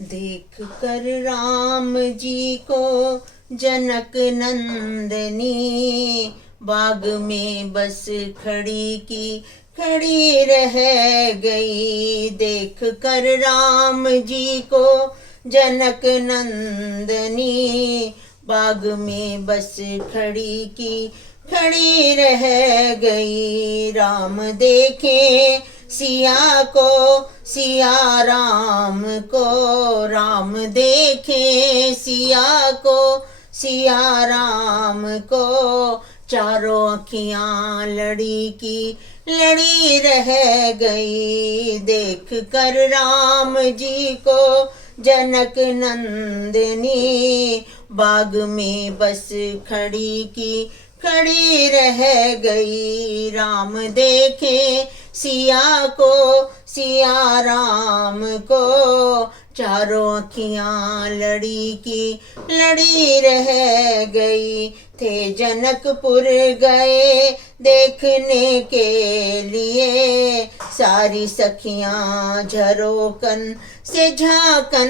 देख कर राम जी को जनक नंदनी, बाग में बस खड़ी की खड़ी रह गई। देख कर राम जी को जनक नंदनी, बाग में बस खड़ी की खड़ी रह गई। राम देखे सिया को सिया राम को, राम देखे सिया को सिया राम को, चारों अखियां लड़ी की लड़ी रह गई। देख कर राम जी को जनक नंदिनी, बाग में बस खड़ी की खड़ी रह गई। राम देखे सिया को सिया राम को, चारों अखियां लड़ी की लड़ी रह गई। थे जनकपुर गए देखने के लिए, सारी सखियां झरोकन से झांकन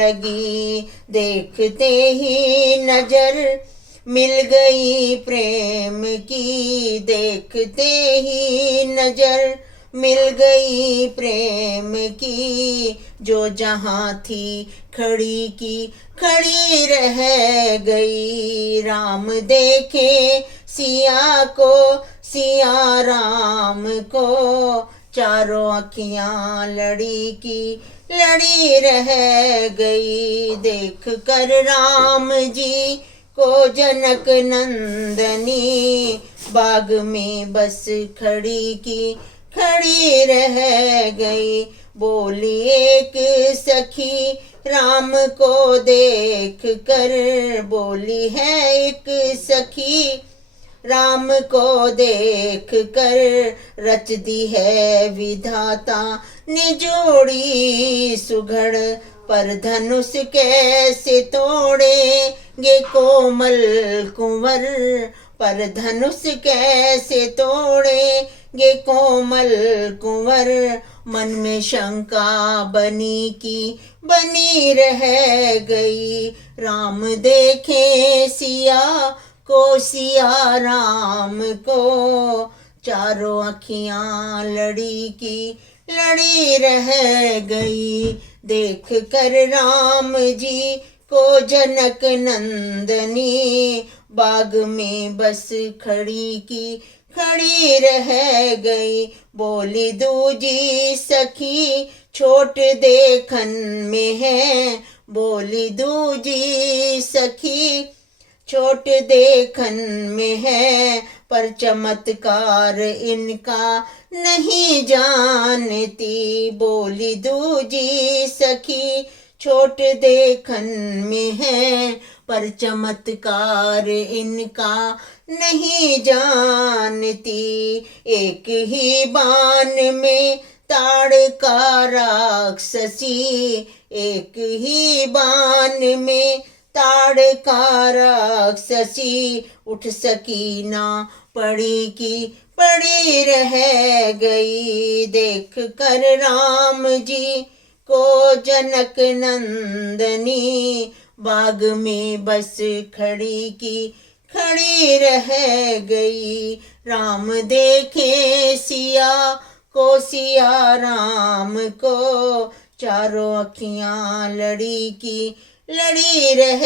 लगी। देखते ही नजर मिल गई प्रेम की, देखते ही नजर मिल गई प्रेम की। जो जहां थी खड़ी की खड़ी रह गई। राम देखे सिया को सिया राम को, चारों अखियां लड़ी की लड़ी रह गई। देख कर राम जी को जनक नंदनी, बाग में बस खड़ी की खड़ी रह गई। बोली एक सखी राम को देख कर, बोली है एक सखी राम को देख कर, रच दी है विधाता ने जोड़ी सुघड़। पर धनुष कैसे तोड़ेंगे कोमल कुंवर, पर धनुष कैसे तोड़ेंगे कोमल कुंवर। मन में शंका बनी की बनी रह गई। राम देखे सिया को सिया राम को, चारों अखियां लड़ी की लड़ी रह गई। देख कर राम जी को जनक नंदनी, बाग में बस खड़ी की खड़ी रह गई। बोली दूजी सखी छोट देखन में है, बोली दूजी सखी छोट देखन में है। पर चमत्कार इनका नहीं जानती, बोली दूजी सखी छोट देखन में है। पर चमत्कार इनका नहीं जानती। एक ही बाण में ताड़ का राक्षसी, एक ही बाण में ताड़ का राक्षसी। उठ सकी ना पड़ी की पड़ी रह गई। देख कर राम जी को जनक नंदनी, बाग में बस खड़ी की खड़ी रह गई। राम देखे सिया को सिया राम को, चारों अखियां लड़ी की लड़ी रह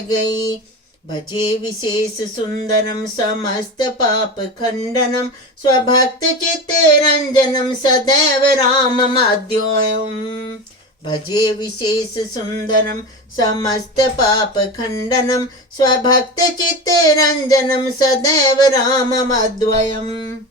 गई। भजे विशेष सुंदरम समस्त पाप खंडनम, स्वभक्त चित्त रंजनम सदैव राम माद्योयम। भजे विशेष सुंदरम समस्त पाप खंडनम, स्वभक्त चित्त रंजनम सदैव राम माद्वयम।